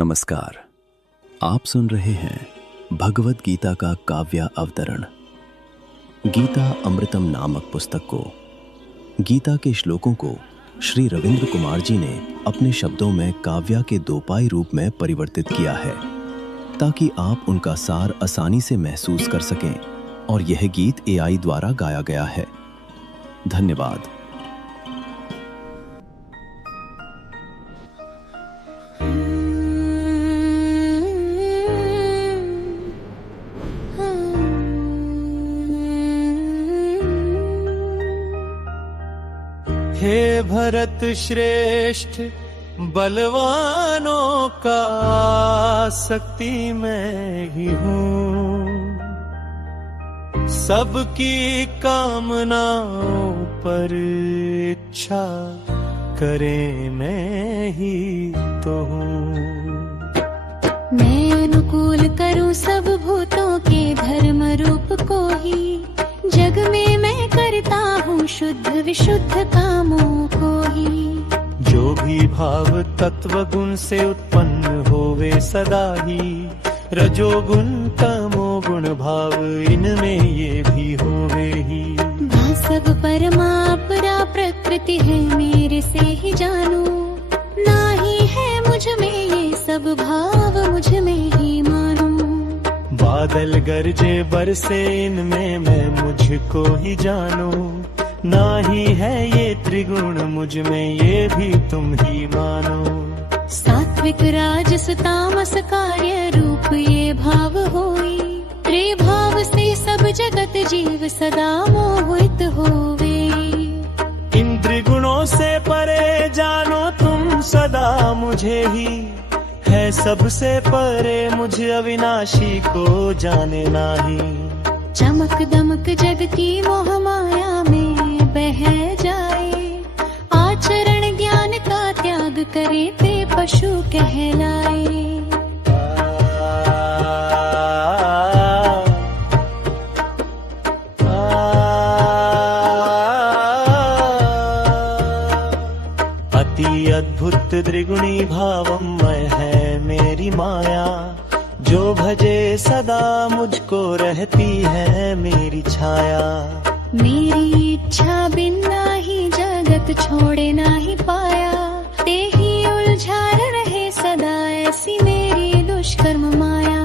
नमस्कार। आप सुन रहे हैं भगवद गीता का काव्य अवतरण। गीता अमृतम नामक पुस्तक को, गीता के श्लोकों को श्री रविंद्र कुमार जी ने अपने शब्दों में काव्य के दोपाई रूप में परिवर्तित किया है, ताकि आप उनका सार आसानी से महसूस कर सकें। और यह गीत AI द्वारा गाया गया है। धन्यवाद। हे भरत श्रेष्ठ, बलवानों का शक्ति मैं ही हूँ, सबकी कामनाओं पर इच्छा करे मैं ही तो हूँ। मैं अनुकूल करूँ सब भूतों के धर्म रूप को ही, जग में मैं करता हूँ शुद्ध विशुद्ध कामों को ही। जो भी भाव तत्व गुण से उत्पन्न होवे सदा ही, रजोगुण तमोगुण भाव इनमें ये भी होवे ही। वह सब परमापरा प्रकृति है मेरे से ही जानू, ना ही है मुझ में ये सब भाव मुझ में ही मानू। बादल गरजे बरसे इनमें मैं मुझको ही जानू, ना ही है ये त्रिगुण मुझ में ये भी तुम ही मानो। सात्विक राजस तामस कार्य रूप ये भाव होई, त्रिभाव से सब जगत जीव सदा मोहित होवे। इन त्रिगुणों से परे जानो तुम सदा मुझे ही, है सबसे परे मुझ अविनाशी को जाने नाही। चमक दमक जग की मोह माया में बह जाए, आचरण ज्ञान का त्याग करे ते पशु कहलाए। अति अद्भुत त्रिगुणी भावमय है मेरी माया, जो भजे सदा मुझको रहती है मेरी छाया। मेरी इच्छा बिन नाही जगत छोड़े नाही पाया, ते ही उलझा रहे सदा ऐसी मेरी दुष्कर्म माया।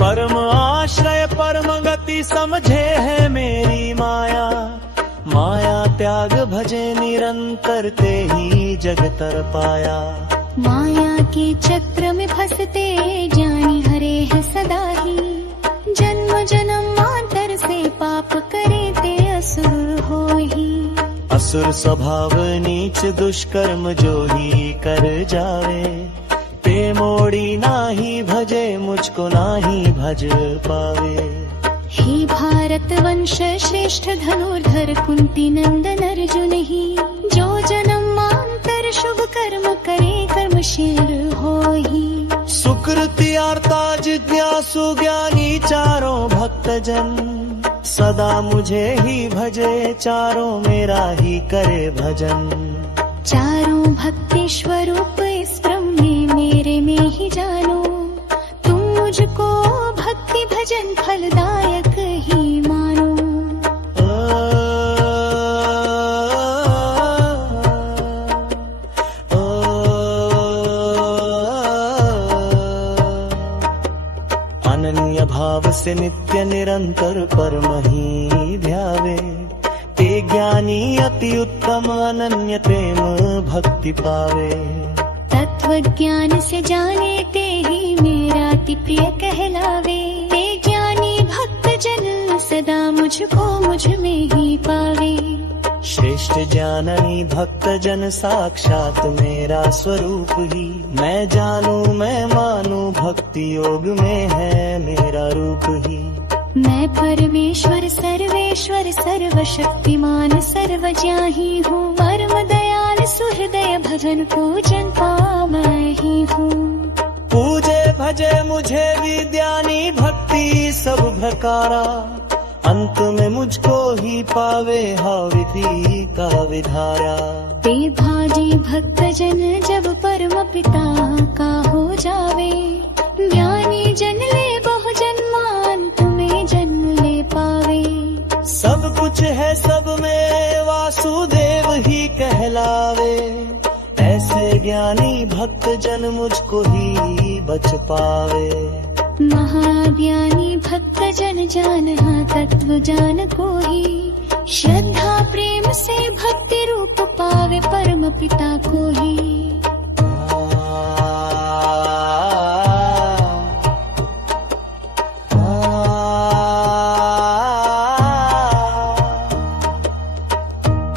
परम आश्रय परम गति समझे है मेरी माया, माया त्याग भजे निरंतर ते ही जग तर पाया। माया के चक्र में फंसते जानी हरे है सदा ही, जन्म जन्मांतर से पाप करे ते असुर हो ही। असुर स्वभाव नीच दुष्कर्म जो ही कर जावे, ते मोड़ी नाही भजे मुझको नाही भज पावे। हे भारत वंश श्रेष्ठ धनुर्धर कुंती नंदन अर्जुन ही, जो जन्मांतर शुभ कर्म करे कर्मशील हो ही। सुकृति आर्ता जिज्ञासु ज्ञानी चारों भक्त जन, सदा मुझे ही भजे चारों मेरा ही करे भजन। चारों भक्ति स्वरूप इस ब्रह्म में मेरे में ही जानो, तुम मुझको भक्ति भजन फलदायक ही मानो। अनन्य भाव से नित्य निरंतर परम ही ध्यावे, ते ज्ञानी अति उत्तम अनन्य प्रेम भक्ति पावे। तत्व ज्ञान से जाने ते ही मेरा अति प्रिय कहलावे, ते ज्ञानी भक्त जन सदा मुझको मुझ में ही पावे। श्रेष्ठ जाननी भक्त जन साक्षात मेरा स्वरूप ही, मैं जानू मैं मानू भक्ति योग में है मेरा रूप ही। मैं परमेश्वर सर्वेश्वर सर्वशक्तिमान सर्वज्ञाही हूँ, परम दयाल सुहृदय भजन पूजन पावै ही हूँ। पूजे भजे मुझे विद्यानी भक्ति सब प्रकारा, अंत में मुझको ही पावे हाविधि का विधाया। ते भाजी भक्त जन जब परम पिता का हो जावे, ज्ञानी जन ले बहु जन्मान तुम्हें जन्म ले पावे। सब कुछ है सब में वासुदेव ही कहलावे, ऐसे ज्ञानी भक्त जन मुझको ही बच पावे। महाज्ञानी भक्त जन जानहा तत्व जान को ही, श्रद्धा प्रेम से भक्ति रूप पावे परम पिता को ही।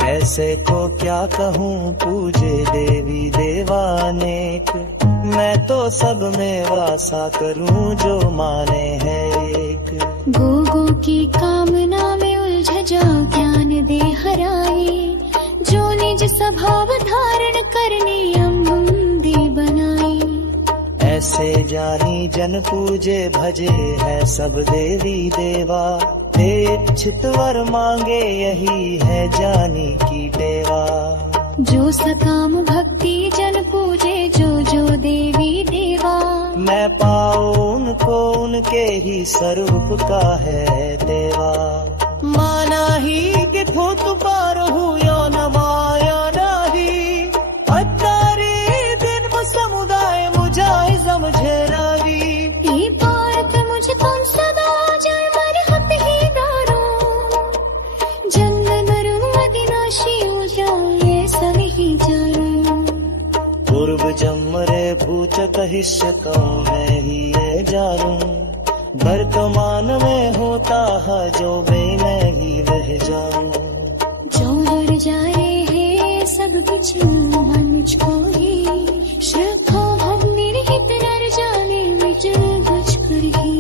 ऐसे को क्या कहूँ पूजे देवी देवानेक, मैं तो सब में वासा करूँ जो माने है एक। गो की कामना में उलझ जाओ ज्ञान दे हराए, जो निज स्वभाव धारण करने हम दे बनाए। ऐसे जानी जन पूजे भजे है सब देवी देवा, इच्छित वर मांगे यही है जानी की टेवा। जो सकाम भक्ति जन पूजे जो देवी देवा, मैं पाऊं उनको उनके ही स्वरूप का है देवा। माना ही कि खुद पार हूँ या न माया नहीं, अतारे दिन समुदाय मुझे समझे रावी। ये पार्थ मुझे तुम सदा जय मर हत ही गारो, जन्म मरण अविनाशी हो जाए सभी जानो। पूर्व जन्म रे भूत कहिष्य तो मैं ही ये जानूं, वर्तमान में होता है जो मैं ही वह जानूं। जो हर जाए है सब कुछ मुझको ही, श्रद्धा भव निर्हित नर जाने विजय तुझ पर ही।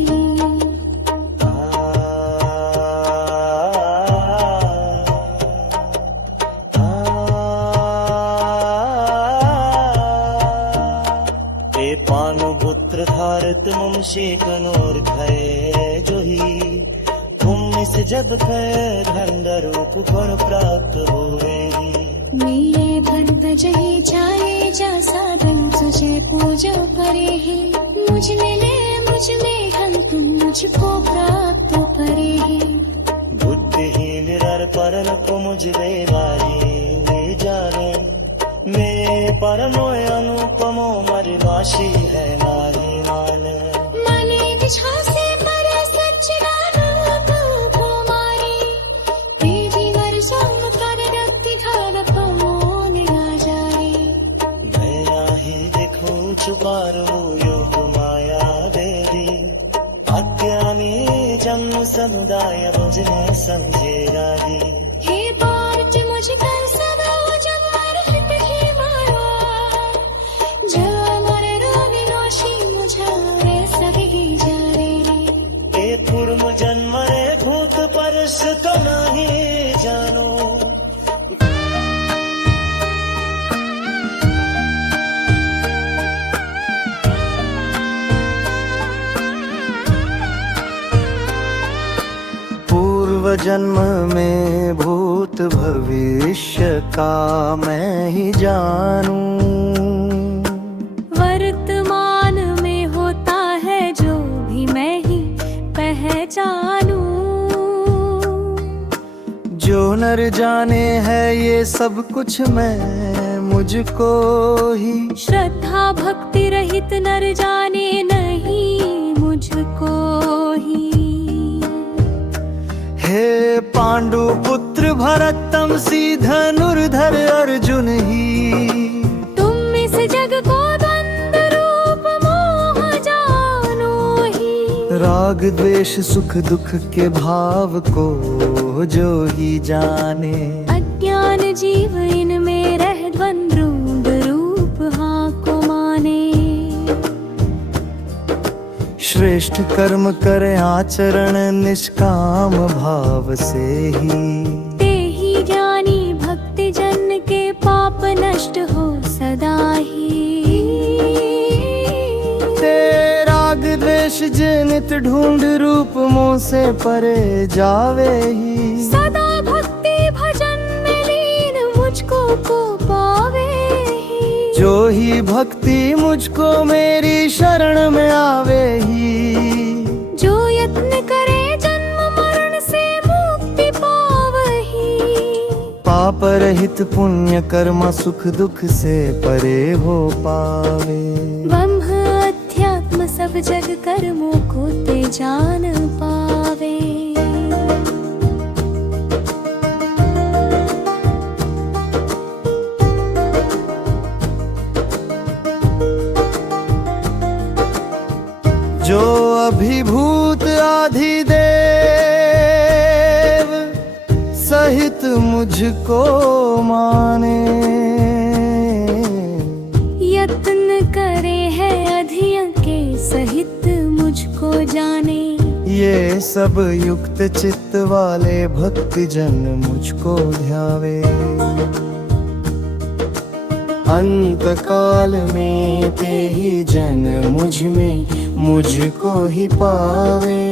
पानुपुत्र धारत मुंशी कनोर भय जो ही, तुम इस जब भय धन रूप पर प्राप्त हुए। मेरे भक्त जही जाए जा साधन तुझे पूजा करे है, मुझ में ले मुझ में हम तुम मुझको प्राप्त करे है। बुद्धिहीन नर परन को मुझ देवारी ले जाने, मेरे परमो अनुपमो मरिमाशी है नारी मान। मने बिछा से पर सच्चिदानंद को मारे, तेजी वर संग कर रक्ति खाल पमो निराजा रे। मैं ही देखूं छुपा रहूं योग माया देवी, अज्ञानी जन्म समुदाय मुझे समझे राही। हे पार्थ मुझ कर सदा जब अर्हित ही मारा, जब मर रोगी रोशी मुझारे सही जा रे। ए पूर्व जन्म रे भूत परस तो नहीं जानो। पूर्व जन्म में भूत भविष्य का मैं ही जानूं, वर्तमान में होता है जो भी मैं ही पहचानूं। जो नर जाने है ये सब कुछ मैं मुझको ही, श्रद्धा भक्ति रहित नर जाने नहीं मुझको ही। हे पांडु पुत्र भरतम सी धनुर्धर अर्जुन ही, तुम इस जग को द्वंद रूप मोह जानो ही। राग द्वेष सुख दुख के भाव को जो ही जाने, अज्ञान जीव इनमें रह द्वंद रूप हाँ को माने। श्रेष्ठ कर्म करे आचरण निष्काम भाव से ही, ते ही ज्ञानी भक्ति जन के पाप नष्ट हो सदा ही। ते राग द्वेष जे नित ढूंढ रूप मोह से परे जावे ही। सदा भक्ति भजन में लीन मुझको को पावे ही। जो ही भक्ति मुझको मेरी शरण में आवे ही। जो यत्न करे जन्म मरण से मुक्ति पावही। पाप रहित पुण्य कर्म सुख दुख से परे हो पावे। ब्रह्म अध्यात्म सब जग कर्मों को ते जान पावे। जो अभिभूत आधिदेव सहित मुझको माने। यत्न करे है अधियं के सहित मुझको जाने। ये सब युक्त चित्त वाले भक्त जन मुझको ध्यावे। अंत काल में ते ही जन मुझ में मुझको ही पावे।